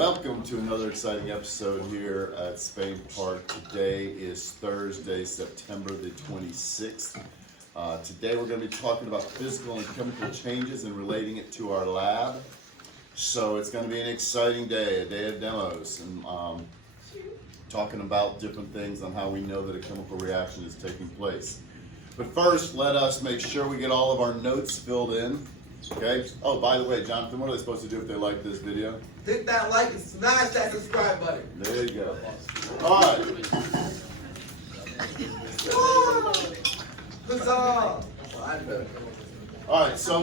Welcome to another exciting episode here at Spain Park. Today is Thursday, September the 26th. Today we're going to be talking about physical and chemical changes and relating it to our lab. So it's going to be an exciting day, a day of demos, and talking about different things on how we know that a chemical reaction is taking place. But first, let us make sure we get all of our notes filled in. Okay. Oh, by the way, Jonathan, what are they supposed to do if they like this video? Hit that like and smash that subscribe button. There you go. All right. Huzzah! All right. So,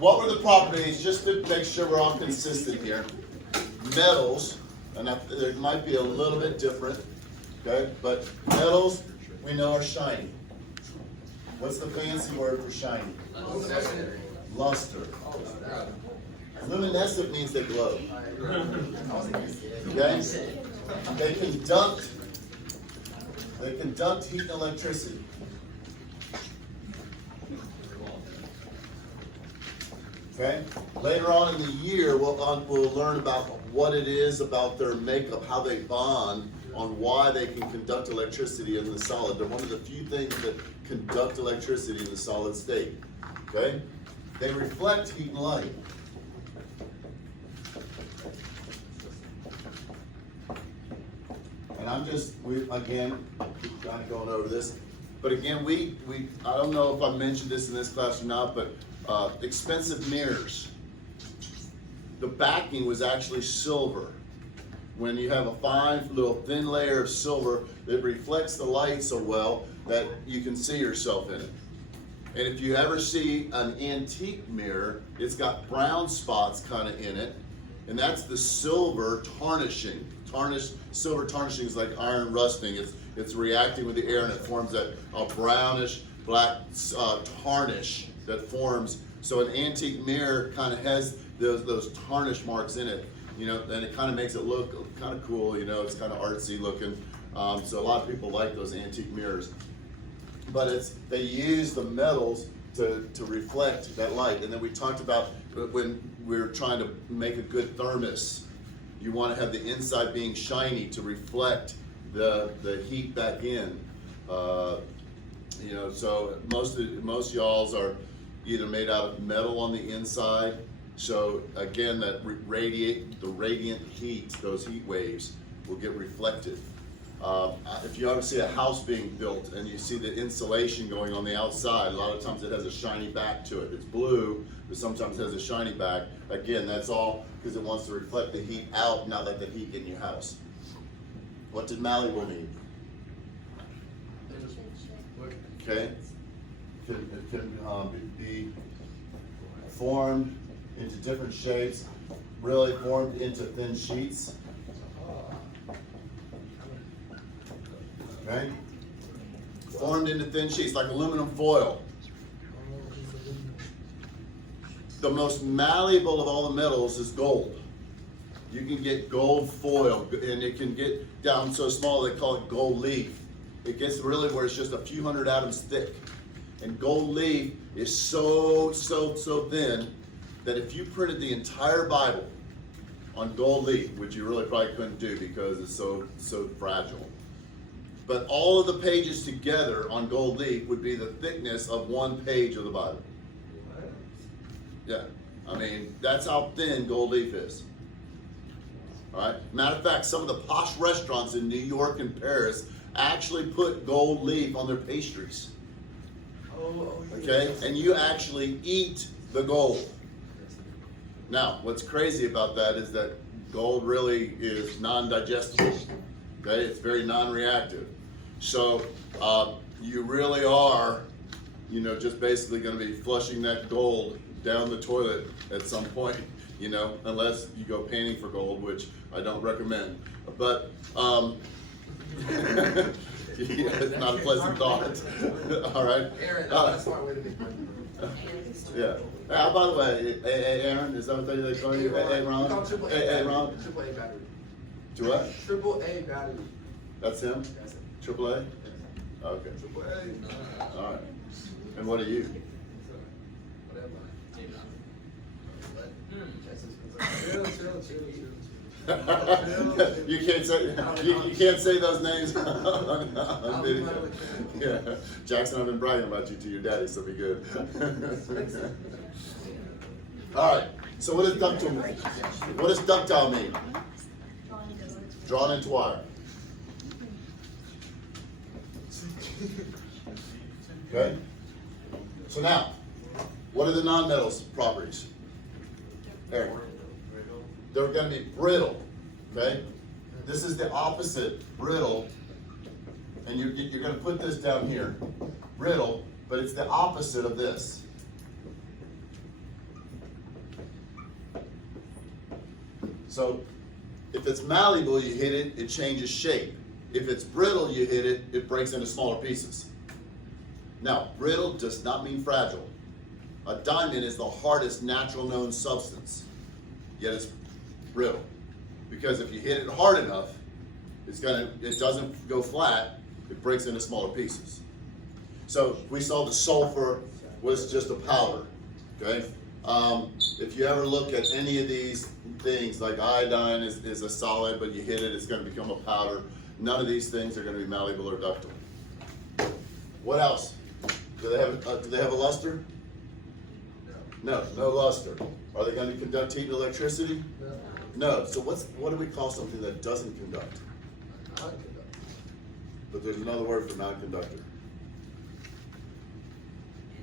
what were the properties? Just to make sure we're all consistent here. Metals, and there might be a little bit different. Okay, but metals we know are shiny. What's the fancy word for shiny? Luster. Luminescent means they glow. Okay? They conduct heat and electricity. Okay? Later on in the year, we'll learn about what it is about their makeup, how they bond, on why they can conduct electricity in the solid. They're one of the few things that conduct electricity in the solid state. Okay? They reflect heat and light. And I'm just, again, keep kind of going over this. But again, I don't know if I mentioned this in this class or not, but expensive mirrors. The backing was actually silver. When you have a fine, little thin layer of silver, it reflects the light so well that you can see yourself in it. And if you ever see an antique mirror, it's got brown spots kind of in it, and that's the silver tarnishing. Silver tarnishing is like iron rusting. It's reacting with the air and it forms a brownish black tarnish that forms. So an antique mirror kind of has those tarnish marks in it, you know, and it kind of makes it look kind of cool, you know, it's kind of artsy looking. So a lot of people like those antique mirrors. But they use the metals to reflect that light. And then we talked about when we're trying to make a good thermos, you want to have the inside being shiny to reflect the heat back in. You know, so most y'alls are either made out of metal on the inside. So again, that the radiant heat, those heat waves will get reflected. If you ever see a house being built and you see the insulation going on the outside, a lot of times it has a shiny back to it. It's blue, but sometimes it has a shiny back. Again, that's all because it wants to reflect the heat out, not let the heat get in your house. What did malleable mean? Okay. It can be formed into different shapes, really formed into thin sheets. Okay? Formed into thin sheets like aluminum foil. The most malleable of all the metals is gold. You can get gold foil, and it can get down so small they call it gold leaf. It gets really where it's just a few hundred atoms thick. And gold leaf is so thin that if you printed the entire Bible on gold leaf, which you really probably couldn't do because it's so fragile, but all of the pages together on gold leaf would be the thickness of one page of the Bible. Yeah, I mean, that's how thin gold leaf is. All right. Matter of fact, some of the posh restaurants in New York and Paris actually put gold leaf on their pastries. Okay, and you actually eat the gold. Now, what's crazy about that is that gold really is non-digestible. Okay, it's very non-reactive. So you really are, you know, just basically going to be flushing that gold down the toilet at some point, you know, unless you go panning for gold, which I don't recommend. But yeah, it's not a pleasant thought. All right. Aaron, that's my way to make money. Yeah. By the way, hey, Aaron, is that what they call you? Hey, Ron. Hey, Ron. Triple A battery. To what? Triple A battery. That's him? That's it. Triple A? Okay. Triple A. All right. And what are you? Whatever. Chill. You can't say you can't say those names on video. Yeah, Jackson, I've been bragging about you to your daddy, so be good. All right. So what does ductile mean? What does ductile mean? Drawn into wire. Okay. So now, what are the non-metals properties? Eric. They're going to be brittle. Okay. This is the opposite, brittle. And you're going to put this down here, brittle, but it's the opposite of this. So if it's malleable, you hit it, it changes shape. If it's brittle, you hit it, it breaks into smaller pieces. Now, brittle does not mean fragile. A diamond is the hardest natural known substance, yet it's brittle. Because if you hit it hard enough, it doesn't go flat, it breaks into smaller pieces. So we saw the sulfur was just a powder, okay? If you ever look at any of these things, like iodine is a solid, but you hit it, it's going to become a powder. None of these things are going to be malleable or ductile. What else? Do they have a luster? No, no luster. Are they going to conduct heat and electricity? No. So what do we call something that doesn't conduct? But there's another word for non-conductor.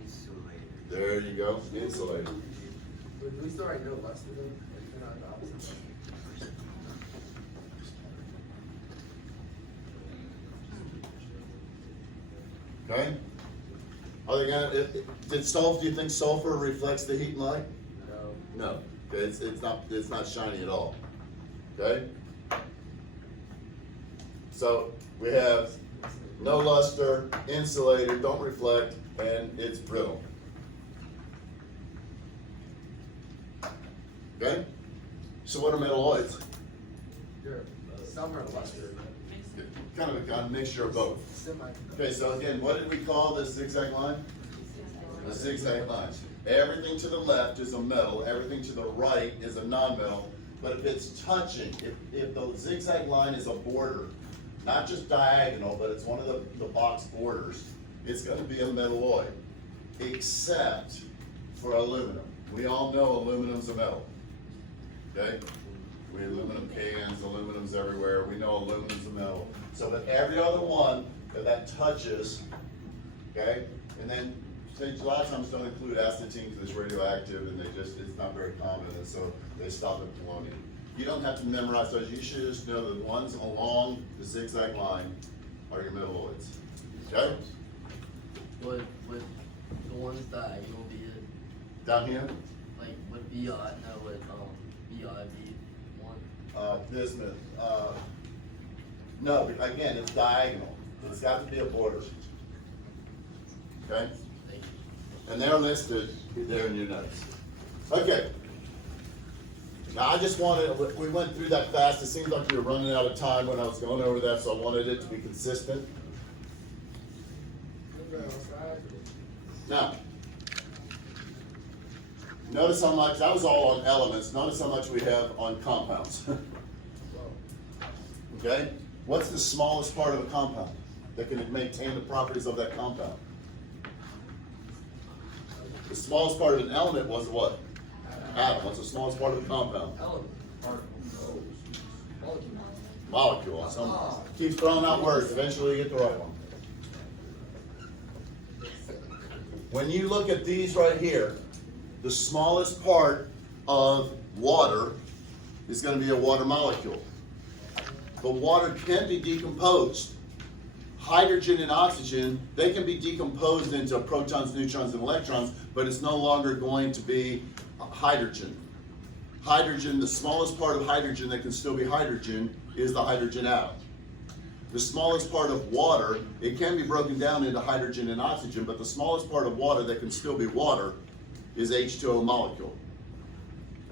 Insulator. There you go, insulator. But do we still already know luster though? Like, they're not the opposite. Okay? Are they gonna? Do you think sulfur reflects the heat and light? No. No. Okay, it's not shiny at all. Okay? So we have no luster, insulator, don't reflect, and it's brittle. Okay? So what are metalloids? Some are luster. Kind of a mixture of both. Okay, so again, what did we call this zigzag line? A zigzag line. Everything to the left is a metal, everything to the right is a non-metal, but if it's touching, if the zigzag line is a border, not just diagonal, but it's one of the box borders, it's going to be a metalloid, except for aluminum. We all know aluminum's a metal, okay? We aluminum cans, aluminum's everywhere, we know aluminum's a metal. So that every other one that touches, okay, and then things a lot of times don't include astatine because it's radioactive and it's not very common, and so they stop at polonium. You don't have to memorize those, you should just know the ones along the zigzag line are your metalloids, okay? Would the ones diagonal be it? Down here, Like, would BI, no, would BI be one? bismuth, no, again, it's diagonal, it's got to be a border, okay? Thank you. And they're listed there in your notes. Okay. Now I just wanted, we went through that fast. It seems like we were running out of time when I was going over that, so I wanted it to be consistent. Now, notice how much, that was all on elements. Notice how much we have on compounds. Okay? What's the smallest part of a compound that can maintain the properties of that compound? The smallest part of an element was what? Atom. What's the smallest part of a compound? Element. Molecule. Some keeps throwing out words. Eventually you get the right one. When you look at these right here, the smallest part of water is going to be a water molecule. But water can be decomposed. Hydrogen and oxygen, they can be decomposed into protons, neutrons, and electrons, but it's no longer going to be hydrogen. Hydrogen, the smallest part of hydrogen that can still be hydrogen is the hydrogen atom. The smallest part of water, it can be broken down into hydrogen and oxygen, but the smallest part of water that can still be water is H2O molecule.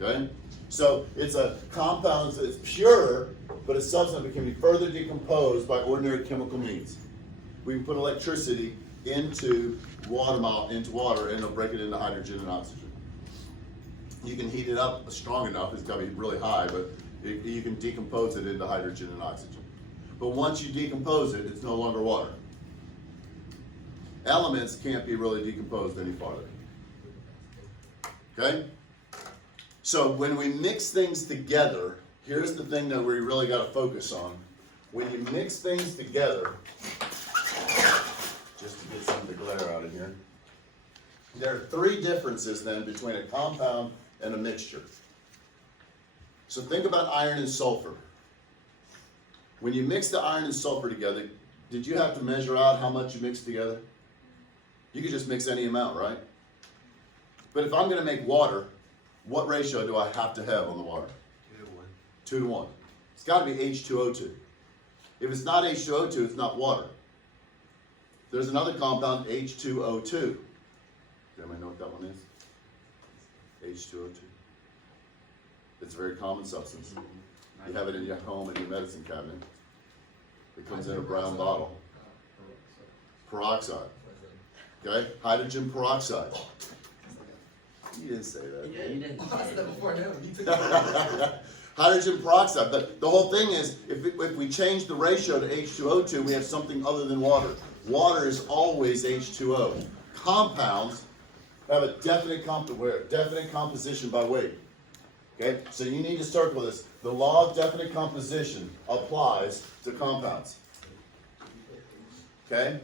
Okay? So it's a compound that's pure, but a substance that can be further decomposed by ordinary chemical means. We can put electricity into water and it'll break it into hydrogen and oxygen. You can heat it up strong enough, it's got to be really high, but You can decompose it into hydrogen and oxygen. But once you decompose it, it's no longer water. Elements can't be really decomposed any farther. Okay? So when we mix things together, here's the thing that we really got to focus on. When you mix things together, just to get some of the glare out of here, there are three differences then between a compound and a mixture. So think about iron and sulfur. When you mix the iron and sulfur together, did you have to measure out how much you mixed together? You could just mix any amount, right? But if I'm going to make water, what ratio do I have to have on the water? 2 to 1. 2 to 1. It's got to be H2O2. If it's not H2O2, it's not water. There's another compound, H2O2. Does anybody know what that one is? H2O2. It's a very common substance. You have it in your home and your medicine cabinet. It comes in a brown bottle. Peroxide. Okay? Hydrogen peroxide. You didn't say that. Yeah, you didn't. I said that before him. You took it. Hydrogen peroxide. But the whole thing is, if we change the ratio to H2O2, we have something other than water. Water is always H2O. Compounds have a definite composition by weight. Okay, so you need to circle this. The law of definite composition applies to compounds. Okay?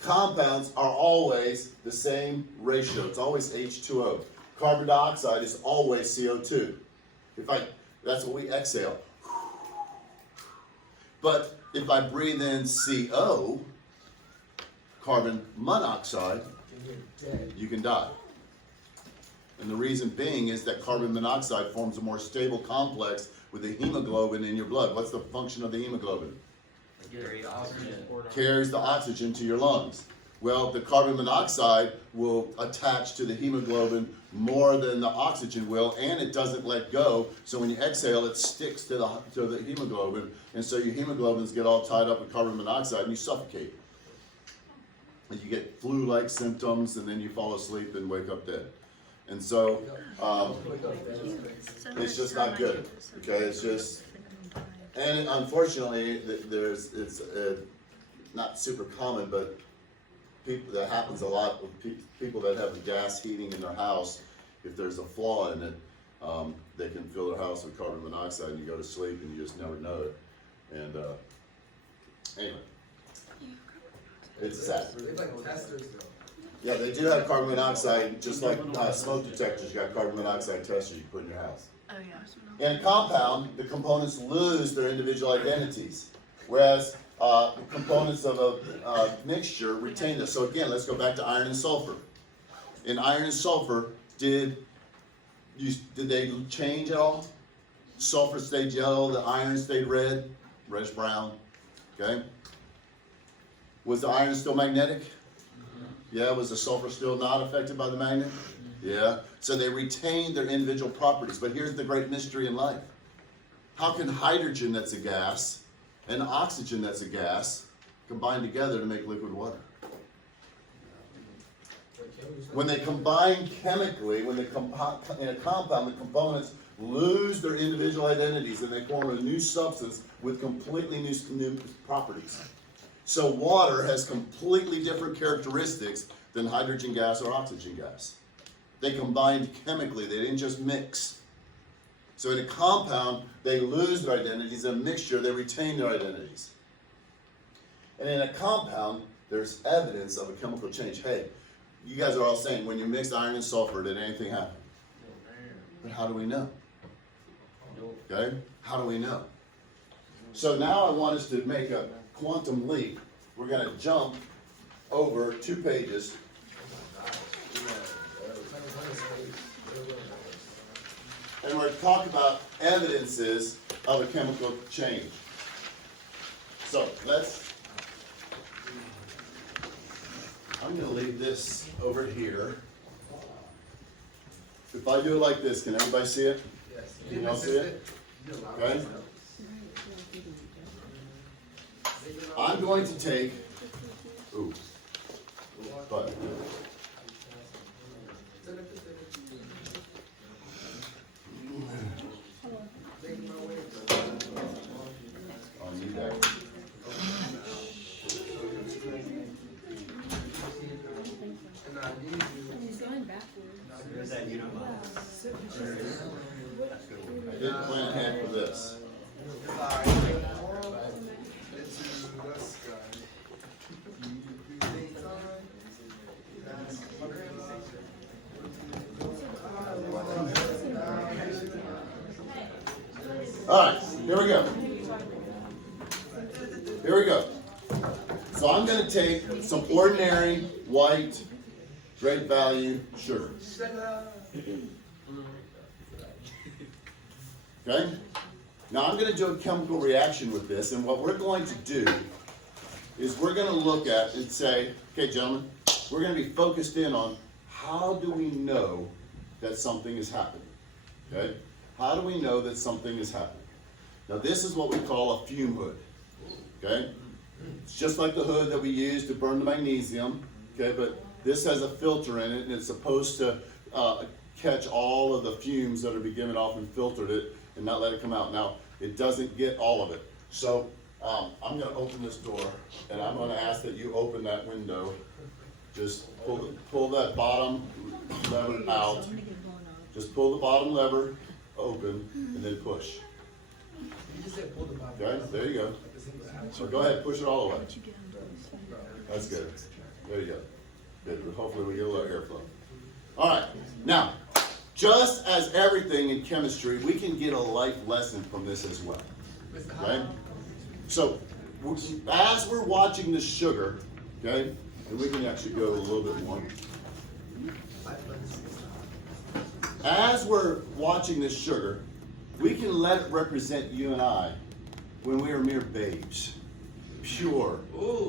Compounds are always the same ratio. It's always H2O. Carbon dioxide is always CO2. That's what we exhale. But if I breathe in CO, carbon monoxide, You're dead. you can die. And the reason being is that carbon monoxide forms a more stable complex with the hemoglobin in your blood. What's the function of the hemoglobin? Carry oxygen. Carries the oxygen to your lungs. Well, the carbon monoxide will attach to the hemoglobin more than the oxygen will, and it doesn't let go. So when you exhale, it sticks to the hemoglobin, and so your hemoglobins get all tied up with carbon monoxide, and you suffocate. And you get flu-like symptoms, and then you fall asleep and wake up dead. And so it's just not good. Okay, it's just, and unfortunately, it's not super common, but that happens a lot with people that have gas heating in their house. If there's a flaw in it, they can fill their house with carbon monoxide, and you go to sleep, and you just never know it. And anyway, it's sad. They like testers though. Yeah, they do have carbon monoxide, just like smoke detectors. You got carbon monoxide testers you put in your house. Oh, yeah. In a compound, the components lose their individual identities, whereas the components of a mixture retain this. So again, let's go back to iron and sulfur. In iron and sulfur, did they change at all? Sulfur stayed yellow, the iron stayed red, reddish brown. Okay. Was the iron still magnetic? Yeah, was the sulfur still not affected by the magnet? Yeah. So they retained their individual properties. But here's the great mystery in life. How can hydrogen that's a gas and oxygen that's a gas combine together to make liquid water? When they combine chemically, in a compound, the components lose their individual identities and they form a new substance with completely new properties. So water has completely different characteristics than hydrogen gas or oxygen gas. They combined chemically, they didn't just mix. So in a compound, they lose their identities. In a mixture, they retain their identities. And in a compound, there's evidence of a chemical change. Hey, you guys are all saying, when you mix iron and sulfur, did anything happen? But how do we know? Okay? How do we know? So now I want us to make a quantum leap. We're going to jump over 2 pages. And we're going to talk about evidences of a chemical change. So I'm going to leave this over here. If I do it like this, can everybody see it? Yes. Can y'all see it? Okay. I'm going to take, but Making my way, bro. back for this. All right, here we go. Here we go. So I'm going to take some ordinary white great value sugar. Okay? Now I'm going to do a chemical reaction with this, and what we're going to do is we're going to look at and say, okay, gentlemen, we're going to be focused in on how do we know that something is happening? Okay? How do we know that something is happening? Now this is what we call a fume hood. Okay? It's just like the hood that we use to burn the magnesium. Okay, but this has a filter in it, and it's supposed to catch all of the fumes that are be given off and filtered it and not let it come out. Now, it doesn't get all of it. So I'm going to open this door, and I'm going to ask that you open that window. Just pull that bottom lever out. Just pull the bottom lever open, and then push. You just said pull the bottom. Okay, there you go. So go ahead, push it all the way. That's good. There you go. Good. Hopefully we get a little airflow. All right. Now, just as everything in chemistry, we can get a life lesson from this as well. Okay? So, as we're watching the sugar, okay, and we can actually go a little bit more. As we're watching this sugar, we can let it represent you and I when we are mere babes. Pure,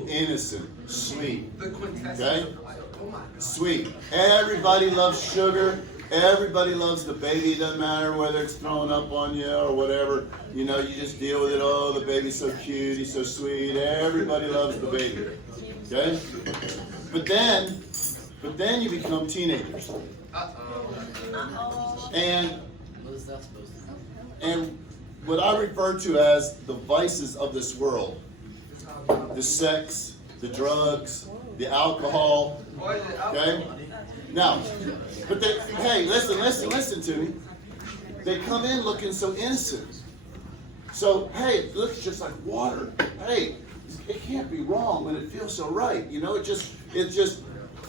innocent, sweet. The quintessence. Okay? Oh my God. Sweet. Everybody loves sugar. Everybody loves the baby. It doesn't matter whether it's throwing up on you or whatever. You know, you just deal with it. Oh, the baby's so cute. He's so sweet. Everybody loves the baby. Okay? But then you become teenagers. And What is that supposed to And what I refer to as the vices of this world, the sex, the drugs, the alcohol, okay? Now, but they, hey, listen to me. They come in looking so innocent. So, hey, it looks just like water. Hey, it can't be wrong when it feels so right. You know, it's just,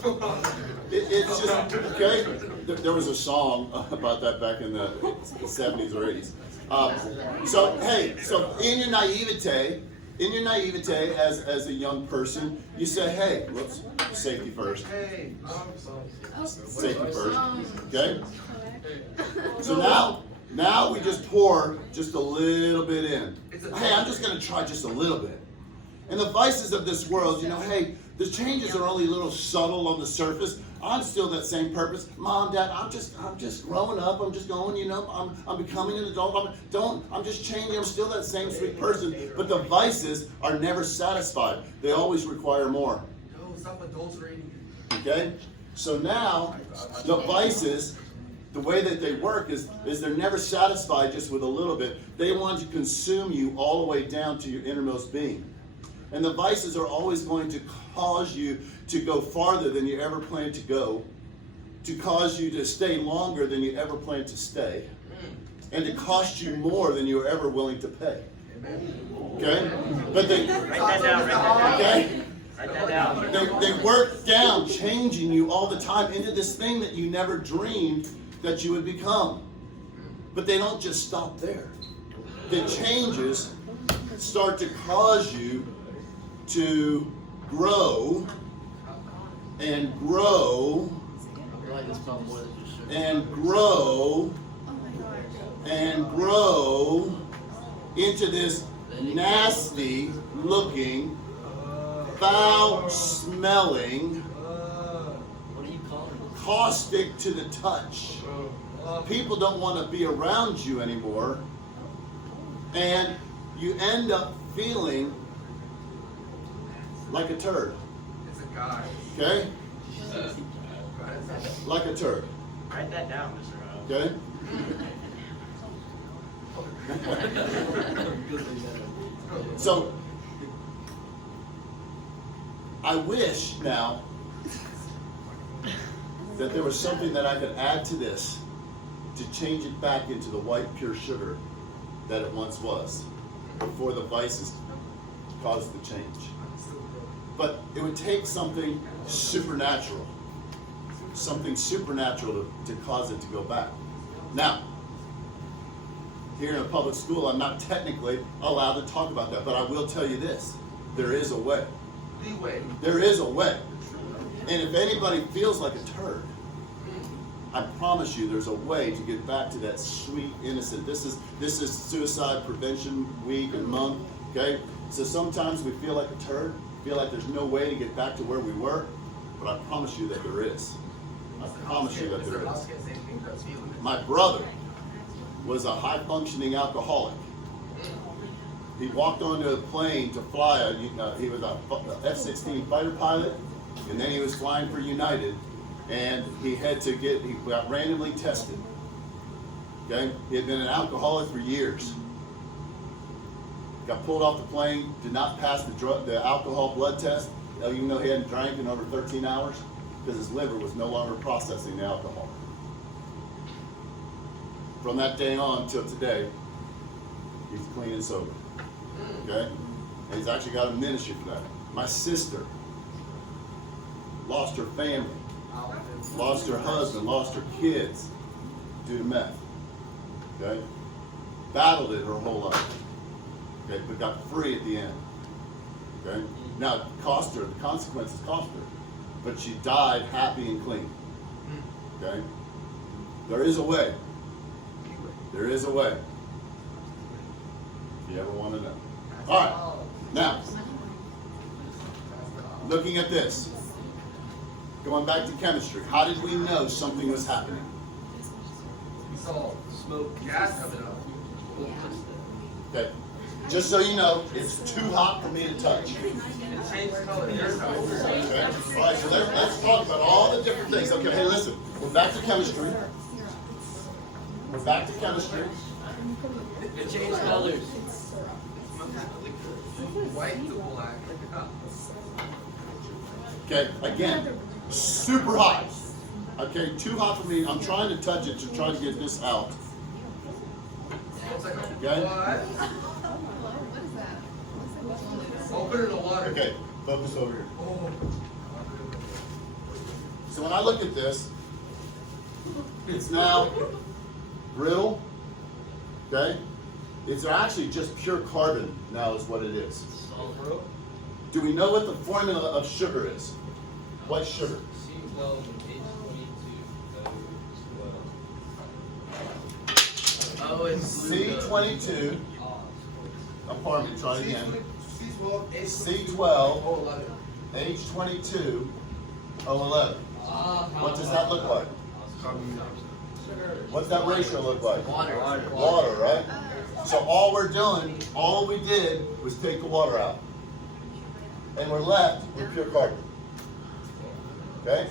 okay? There was a song about that back in the 70s or 80s. So in your naivete, as a young person, you say, hey, whoops, safety first. Safety first, okay? So now we just pour just a little bit in. Hey, I'm just going to try just a little bit. And the vices of this world, you know, hey, the changes are only a little subtle on the surface. I'm still that same purpose. Mom, Dad, I'm just growing up. I'm just going, you know, I'm becoming an adult. I'm just changing. I'm still that same sweet person. But the vices are never satisfied. They always require more. No, stop adulterating. Okay? So now, the vices, the way that they work is they're never satisfied just with a little bit. They want to consume you all the way down to your innermost being. And the vices are always going to cause you to go farther than you ever planned to go, to cause you to stay longer than you ever planned to stay, and to cost you more than you were ever willing to pay. Okay? But they, Write that down. okay? Write that down. They work down, changing you all the time into this thing that you never dreamed that you would become. But they don't just stop there. The changes start to cause you to grow and grow like this about more than just sugar. and grow and grow into this nasty looking, foul smelling, What do you call it? caustic to the touch. People don't want to be around you anymore, and you end up feeling like a turd. It's a guy. Okay? Like a turd. Write that down, Mr. Hobbs. Okay? So, I wish now that there was something that I could add to this to change it back into the white pure sugar that it once was, before the vices caused the change. But it would take something supernatural to cause it to go back. Now, here in a public school, I'm not technically allowed to talk about that, but I will tell you this: there is a way. There is a way. And if anybody feels like a turd, I promise you there's a way to get back to that sweet, innocent. This is Suicide Prevention Week and month, okay? So sometimes we feel like a turd, feel like there's no way to get back to where we were, but I promise you that there is. I promise you that there is. My brother was a high-functioning alcoholic. He walked onto a plane to fly. He was a F-16 fighter pilot, and then he was flying for United, and he got randomly tested. Okay, he had been an alcoholic for years. Got pulled off the plane, did not pass the alcohol blood test, even though he hadn't drank in over 13 hours, because his liver was no longer processing the alcohol. From that day on till today, he's clean and sober. Okay? And he's actually got a ministry for that. My sister lost her family, lost her husband, lost her kids due to meth. Okay? Battled it her whole life. Okay? But got free at the end. Okay? Now, it cost her, the consequences cost her. But she died happy and clean. Okay? There is a way. There is a way. If you ever want to know. All right. Now, looking at this. Going back to chemistry. How did we know something was happening? We saw smoke, gas coming up. Okay. Just so you know, it's too hot for me to touch. It changed color. There's no Okay. All right, so let's talk about all the different things. Okay, hey, listen. We're back to chemistry. We're back to chemistry. It changed colors. white to black. Okay, again, super hot. Okay, too hot for me. I'm trying to touch it to try to get this out. It's like, Okay. what? Open it in the water. Okay, focus over here. Oh. So when I look at this, it's now brittle. Okay, it's actually just pure carbon now is what it is. Do we know what the formula of sugar is? White sugar. Oh, it's C22. Pardon me, try it again. C12, C12, H22, O11. What does that look like? What's that ratio look like? Water. Water, right? So all we did was take the water out. And we're left with pure carbon. Okay?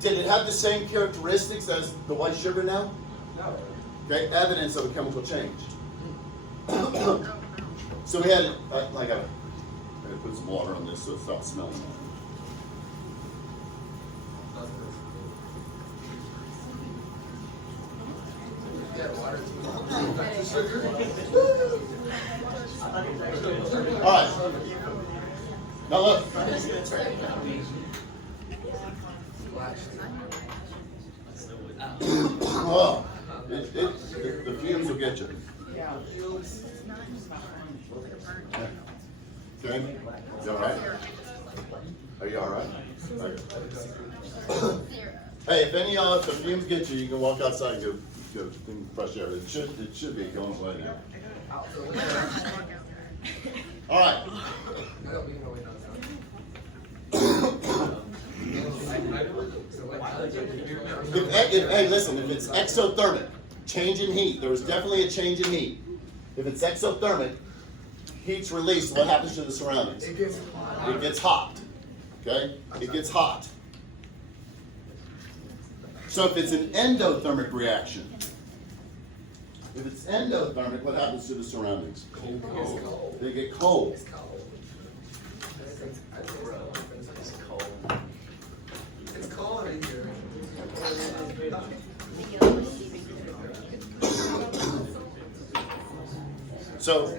Did it have the same characteristics as the white sugar now? No. Okay, evidence of a chemical change. So we had, I gotta put some water on this so it stops smelling. Yeah, water. Sugar. All right. Now look. Oh, the fumes will get you. Okay? You all right? Are you all right? Hey, if any of y'all, if the fumes get you, you can walk outside and go in fresh air. It should be going away now. All right. Hey, listen, if it's exothermic, change in heat, there was definitely a change in heat. If it's exothermic, heat's released, what happens to the surroundings? It gets hot. It gets hot, okay? It gets hot. So if it's an endothermic reaction, if it's endothermic, what happens to the surroundings? Cold. They get cold. It's cold. It's cold in here. So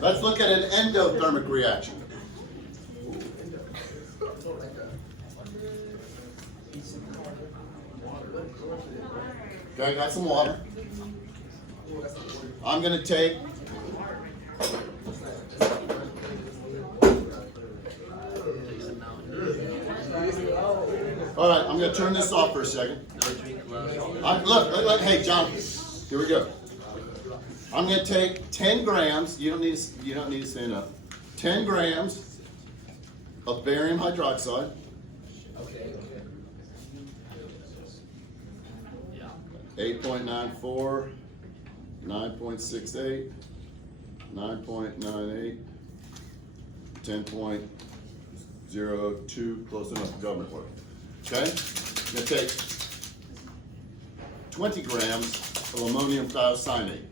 let's look at an endothermic reaction. Okay, got some water. I'm going to take all right, I'm going to turn this off for a second. Look, hey, John, here we go. I'm going to take 10 grams, you don't need to stand up, 10 grams of barium hydroxide. Okay. 8.94, 9.68, 9.98, 10.02, close enough for government work. Okay? I'm going to take 20 grams of ammonium thiocyanate,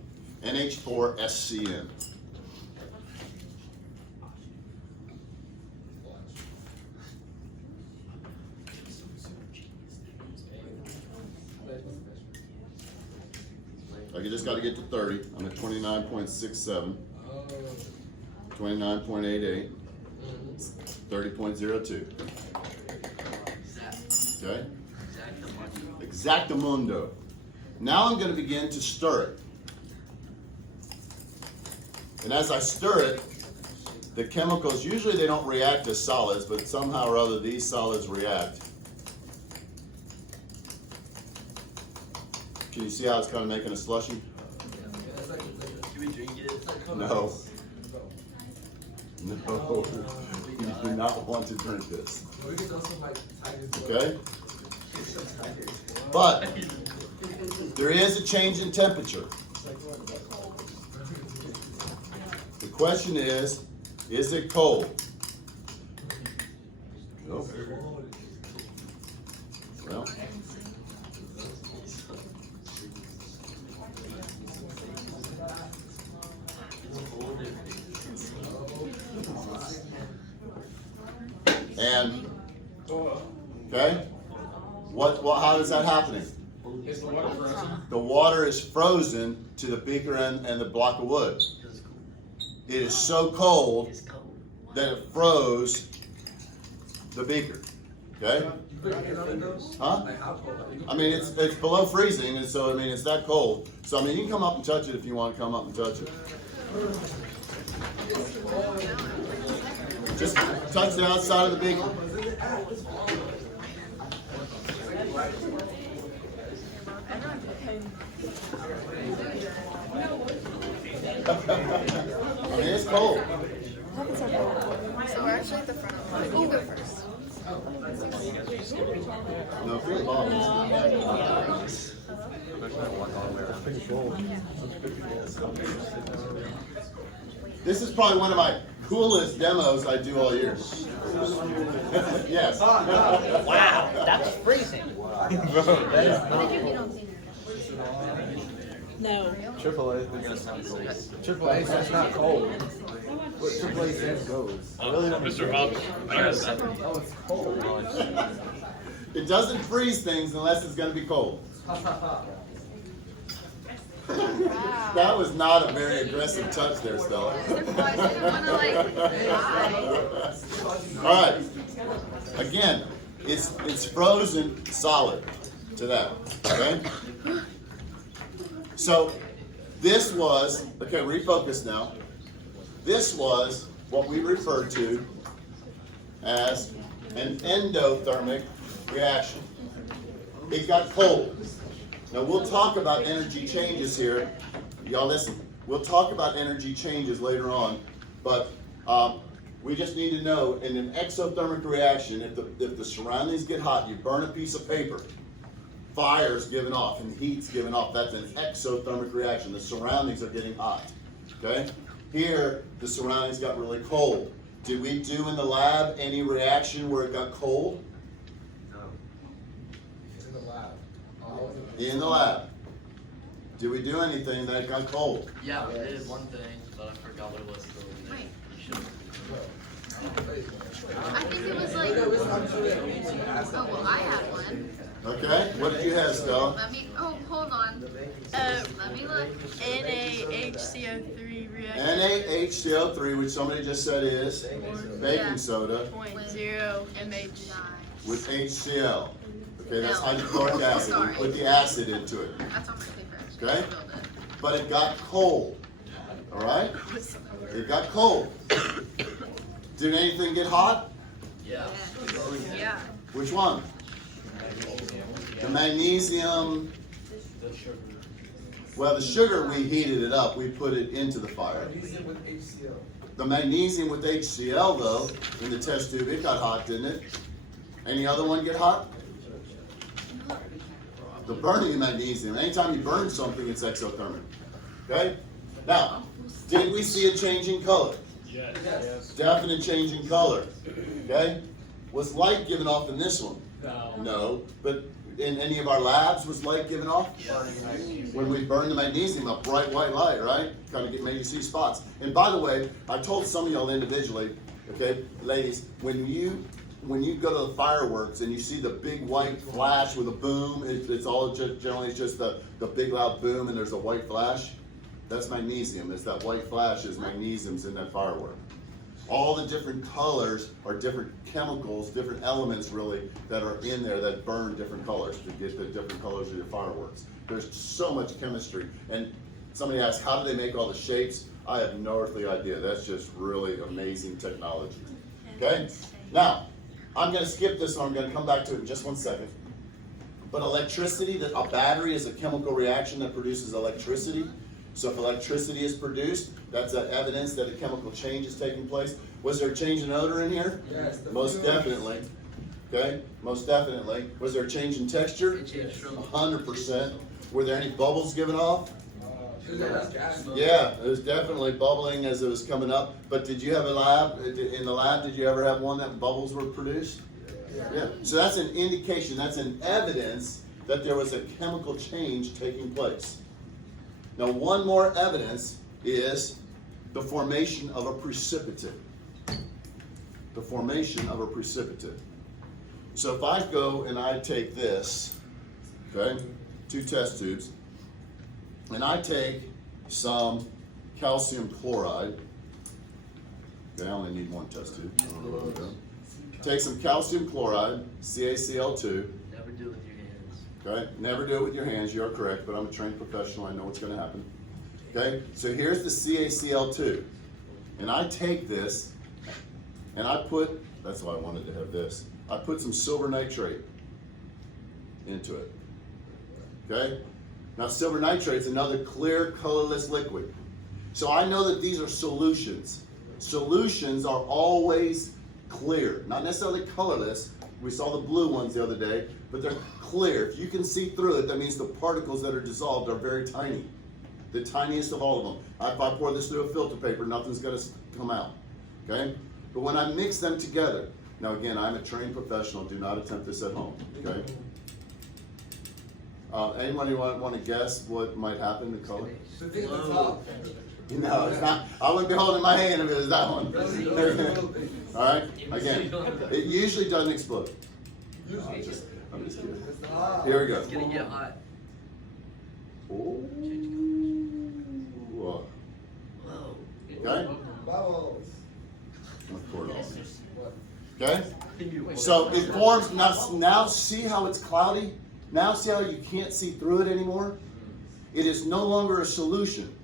NH4SCN. Like you just got to get to 30. I'm at 29.67, 29.88, 30.02. Okay? Exactamundo. Now I'm going to begin to stir it. And as I stir it, the chemicals, usually they don't react as solids, but somehow or other these solids react. Can you see how it's kind of making a slushy? Should we drink it? No. No. You do not want to drink this. Okay? But there is a change in temperature. The question is it cold? Nope. Well. And okay, how is that happening? Is the water frozen? The water is frozen to the beaker and the block of wood. It is so cold that it froze the beaker. Okay? Huh? I mean, it's below freezing, and so I mean it's that cold. So I mean, you can come up and touch it if you want to come up and touch it. Just touch the outside of the beaker. I mean, it's cold. So we're actually at the front of the line. You go first. No, feel the bottles. This is probably one of my coolest demos I do all year. Yes. Wow, that's freezing. No. Triple A says not cold. What Triple A says goes. Mr. Hobbs, I got that. Oh, it's cold. It doesn't freeze things unless it's going to be cold. That was not a very aggressive touch there, Stella. All right. Again, it's frozen solid to that. Okay. So this was, okay, refocus now. This was what we refer to as an endothermic reaction. It got cold. Now we'll talk about energy changes here. Y'all listen, we'll talk about energy changes later on, but we just need to know in an exothermic reaction, if the surroundings get hot, you burn a piece of paper, fire's given off and heat's given off. That's an exothermic reaction. The surroundings are getting hot. Okay? Here, the surroundings got really cold. Did we do in the lab any reaction where it got cold? In the lab. In the lab. Did we do anything that got cold? Yeah, we did one thing, but I forgot what it was. Wait. You should. I think it was like. Oh well, I had one. Okay, what did you have, Stella? Hold on. Let me look. NaHCO3 NaHCl3, which somebody just said is baking soda 0.0 mH. with HCl. Okay, that's No. hydrochloric acid. We Sorry. put the acid into it. That's on my paper actually. Okay. I spilled it. But it got cold. All right? It got cold. Did anything get hot? Yeah. Yeah. Which one? The magnesium. Well, the sugar, we heated it up. We put it into the fire. Magnesium with HCl. The magnesium with HCl, though, in the test tube, it got hot, didn't it? Any other one get hot? The burning of magnesium. Anytime you burn something, it's exothermic. Okay? Now, did we see a change in color? Yes. Definite change in color. Okay? Was light given off in this one? No. No. But in any of our labs, was light given off? When we burn the magnesium, a bright white light, right? Kind of made you see spots. And by the way, I told some of y'all individually, okay, ladies, when you go to the fireworks and you see the big white flash with a boom, it's all generally it's just the big loud boom and there's a white flash. That's magnesium. It's that white flash is magnesium's in that firework. All the different colors are different chemicals, different elements really that are in there that burn different colors to get the different colors of your fireworks. There's so much chemistry. And somebody asked, how do they make all the shapes? I have no earthly idea. That's just really amazing technology. Okay? Now, I'm going to skip this one. I'm going to come back to it in just 1 second. But electricity, a battery is a chemical reaction that produces electricity. So if electricity is produced, that's evidence that a chemical change is taking place. Was there a change in odor in here? Yes. Most definitely. Okay? Most definitely. Was there a change in texture? It changed from 100%. Were there any bubbles given off? Gas. Yeah, it was definitely bubbling as it was coming up. But did you have a lab, in the lab, did you ever have one that bubbles were produced? Yeah. So that's an indication, that's an evidence that there was a chemical change taking place. Now, one more evidence is the formation of a precipitate. The formation of a precipitate. So if I go and I take this, okay, 2 test tubes, and I take some calcium chloride, okay, I only need 1 test tube. I don't know where to go. Take some calcium chloride, CaCl2. never do it with your hands. Okay, never do it with your hands, you are correct, but I'm a trained professional, I know what's gonna happen. Okay, so here's the CaCl2. And I take this, and I put, that's why I wanted to have this, I put some silver nitrate into it. Okay? Now silver nitrate's another clear, colorless liquid. So I know that these are solutions. Solutions are always clear, not necessarily colorless. We saw the blue ones the other day, but they're clear. If you can see through it, that means the particles that are dissolved are very tiny. The tiniest of all of them. If I pour this through a filter paper, nothing's gonna come out, okay? But when I mix them together, now again, I'm a trained professional, do not attempt this at home, okay? Anybody want to guess what might happen to color? The thing at the top. No, it's not. I wouldn't be holding my hand if it was that one. All right, again, it usually doesn't explode. I'm just kidding. Here we go. It's gonna get hot. Ooh. Whoa. Okay? Bubbles. Let's pour it all in. Okay? So it forms, now see how it's cloudy? Now see how you can't see through it anymore? It is no longer a solution.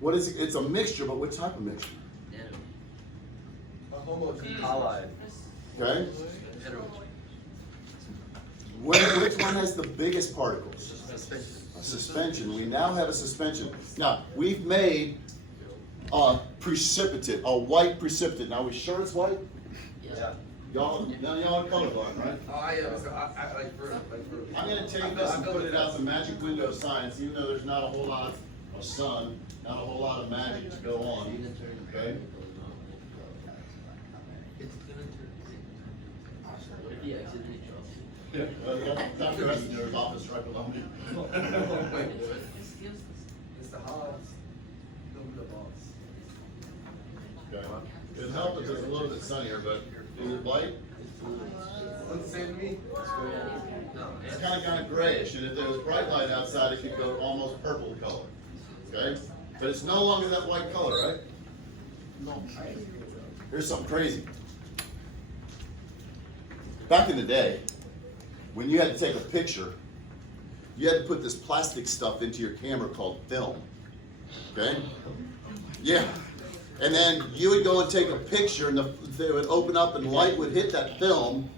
What is it? It's a mixture, but what type of mixture? A homogeneous. Allied. Okay? Which one has the biggest particles? A suspension. We now have a suspension. Now, we've made a precipitate, a white precipitate. Now, we sure it's white? Yeah. Y'all are colorblind, right? Oh, I am. So I like for. I'm gonna take this and put it out the magic window of science, even though there's not a whole lot of sun, not a whole lot of magic to go on, okay? It's gonna turn. What if you accidentally drop it? Dr. Essender's office right below me. Mr. Hobbs. The boss. Okay. It'd help if it's a little bit sunnier, but is it light? Looks the same to me. No, It's kind of grayish, and if there was bright light outside, it could go almost purple color. Okay? But it's no longer that white color, right? No. Here's something crazy. Back in the day, when you had to take a picture, you had to put this plastic stuff into your camera called film. Okay? Yeah. And then you would go and take a picture, and they would open up and light would hit that film,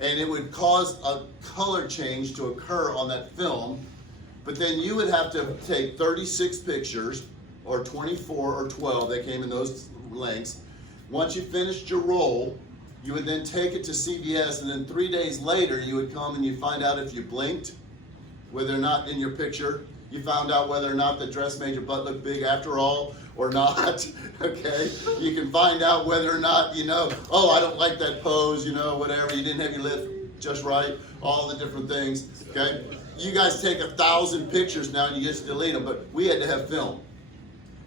and it would cause a color change to occur on that film. But then you would have to take 36 pictures, or 24 or 12, they came in those lengths. Once you finished your roll, you would then take it to CBS, and then 3 days later, you would come and you find out if you blinked, whether or not in your picture, you found out whether or not the dress made your butt look big after all, or not, okay? You can find out whether or not, you know, oh, I don't like that pose, you know, whatever, you didn't have your lip just right, all the different things, okay? You guys take 1,000 pictures now and you just delete them, but we had to have film.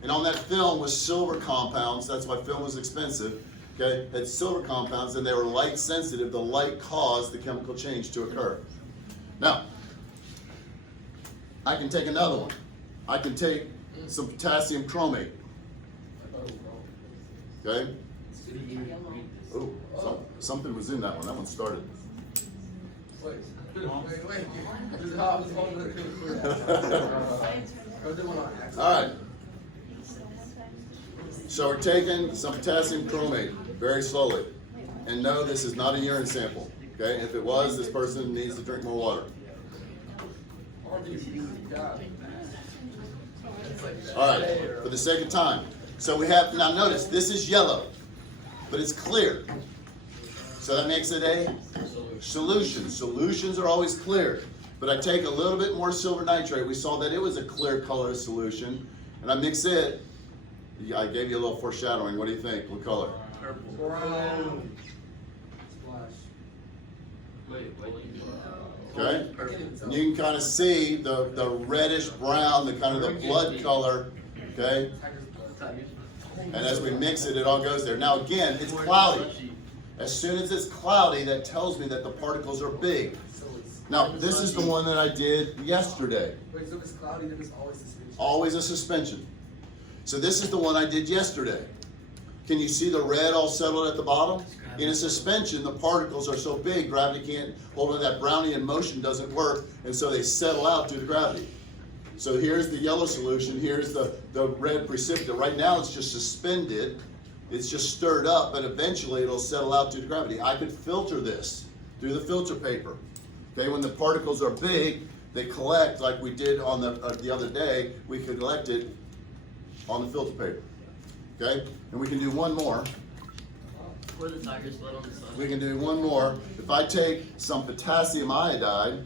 And on that film was silver compounds, that's why film was expensive, okay? Had silver compounds, and they were light sensitive. The light caused the chemical change to occur. Now, I can take another one. I can take some potassium chromate. Okay? Oh, something was in that one. That one started. Wait. This is Hobbs A.L. Go do one on accident. All right. So we're taking some potassium chromate very slowly. And no, this is not a urine sample. Okay? If it was, this person needs to drink more water. All right, for the sake of time. So we have, now notice, this is yellow, but it's clear. So that makes it a solution. Solutions are always clear. But I take a little bit more silver nitrate. We saw that it was a clear color solution. And I mix it. I gave you a little foreshadowing. What do you think? What color? Brown. Splash. Okay? And you can kind of see the reddish brown, the kind of the blood color. Okay? And as we mix it, it all goes there. Now again, it's cloudy. As soon as it's cloudy, that tells me that the particles are big. Now, this is the one that I did yesterday. Wait, so if it's cloudy, then it's always suspension? Always a suspension. So this is the one I did yesterday. Can you see the red all settled at the bottom? In a suspension, the particles are so big, gravity can't hold on. That Brownian motion doesn't work, and so they settle out due to gravity. So here's the yellow solution, here's the red precipitate. Right now it's just suspended, it's just stirred up, but eventually it'll settle out due to gravity. I could filter this through the filter paper. Okay, when the particles are big, they collect like we did on the other day. We could collect it on the filter paper. Okay, and we can do one more. Pour the tiger's blood on the side. We can do one more. If I take some potassium iodide,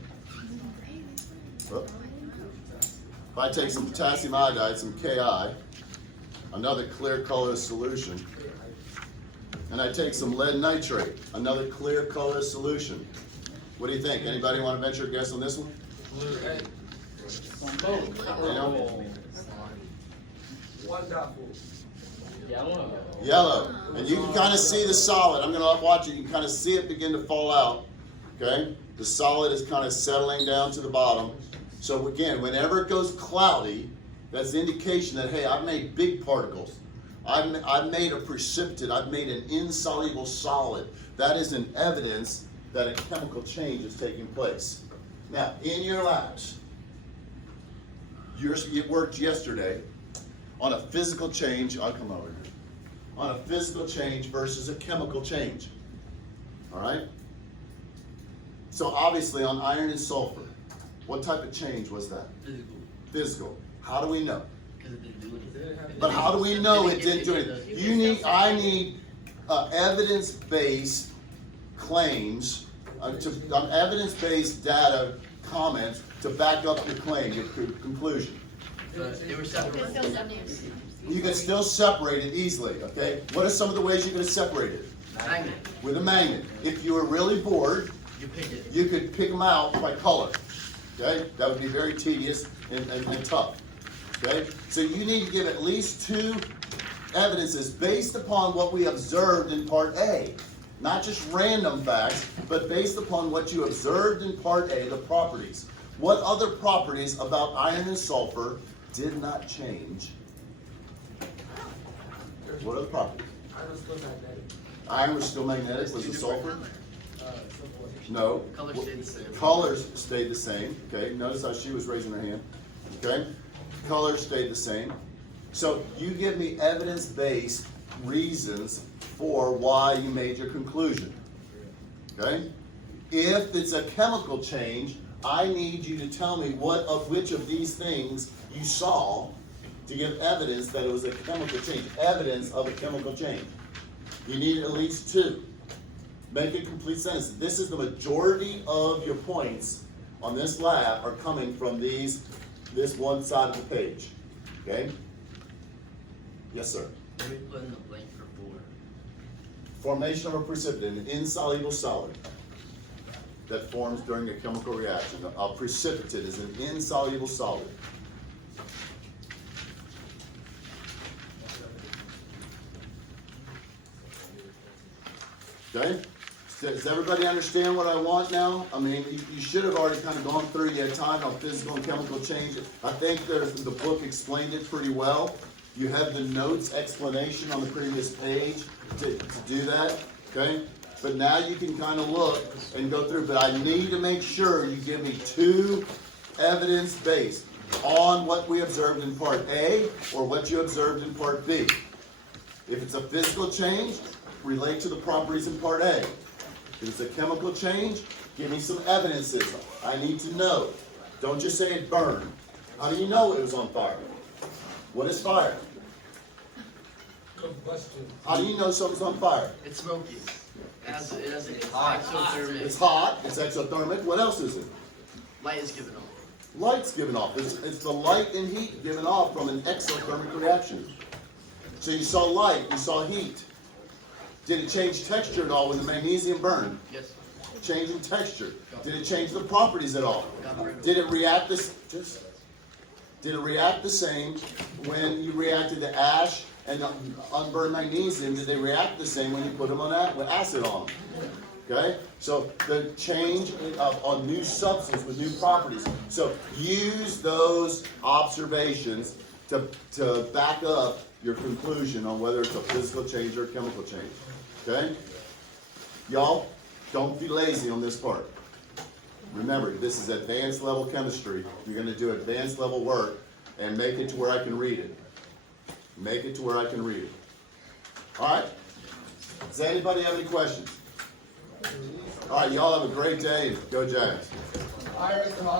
if I take some potassium iodide, some Ki, another clear color solution, and I take some lead nitrate, another clear color solution. What do you think? Anybody want to venture a guess on this one? Anyone? Wonderful. Yellow. And you can kind of see the solid. I'm going to watch it. You can kind of see it begin to fall out. Okay? The solid is kind of settling down to the bottom. So again, whenever it goes cloudy, that's the indication that, hey, I've made big particles. I've made a precipitate. I've made an insoluble solid. That is an evidence that a chemical change is taking place. Now, in your labs, you worked yesterday on a physical change. I'll come over here. On a physical change versus a chemical change. All right? So obviously on iron and sulfur, what type of change was that? Physical. Physical. How do we know? Because it didn't do anything. But how do we know it didn't do anything? I need evidence-based claims, evidence-based data comments to back up your claim, your conclusion. They were separated. You can still separate it easily, okay? What are some of the ways you can separate it? Magnet. With a magnet. If you were really bored, You pick it. you could pick them out by color, okay? That would be very tedious and tough, okay? So you need to give at least two evidences based upon what we observed in part A. Not just random facts, but based upon what you observed in part A, the properties. What other properties about iron and sulfur did not change What other properties? I was still magnetic. Iron was still magnetic, was it sulfur? Somewhat. No. Color stayed the same. Colors stayed the same, okay? Notice how she was raising her hand, okay? Colors stayed the same. So you give me evidence-based reasons for why you made your conclusion, okay? If it's a chemical change, I need you to tell me which of these things you saw to give evidence that it was a chemical change, evidence of a chemical change. You need at least two. Make a complete sentence. This is the majority of your points on this lab are coming from this one side of the page, okay? Yes, sir. Let me put in the blank for 4. Formation of a precipitate, an insoluble solid that forms during a chemical reaction. A precipitate is an insoluble solid. Okay? Does everybody understand what I want now? I mean, you should have already kind of gone through, you had time on physical and chemical change. I think the book explained it pretty well. You have the notes explanation on the previous page to do that, okay? But now you can kind of look and go through, but I need to make sure you give me 2 evidence-based on what we observed in part A or what you observed in part B. If it's a physical change, relate to the properties in part A. If it's a chemical change, give me some evidences. I need to know. Don't just say it burned. How do you know it was on fire? What is fire? Combustion. How do you know something's on fire? It's smoky. It's hot. Exothermic. It's hot, it's exothermic. What else is it? Light is given off. Light's given off. It's the light and heat given off from an exothermic reaction. So you saw light, you saw heat. Did it change texture at all when the magnesium burned? Yes. Change in texture. Did it change the properties at all? Got rid of Did it react Did it react the same when you reacted to ash and unburned magnesium? Did they react the same when you put them on with acid on them? Okay, so the change on new substance with new properties. So use those observations to back up your conclusion on whether it's a physical change or a chemical change. Okay, y'all, don't be lazy on this part. Remember, this is advanced level chemistry. You're going to do advanced level work and make it to where I can read it. Make it to where I can read it. All right? Does anybody have any questions? All right, y'all have a great day. Go Jags. All right, Mr. Hobbs.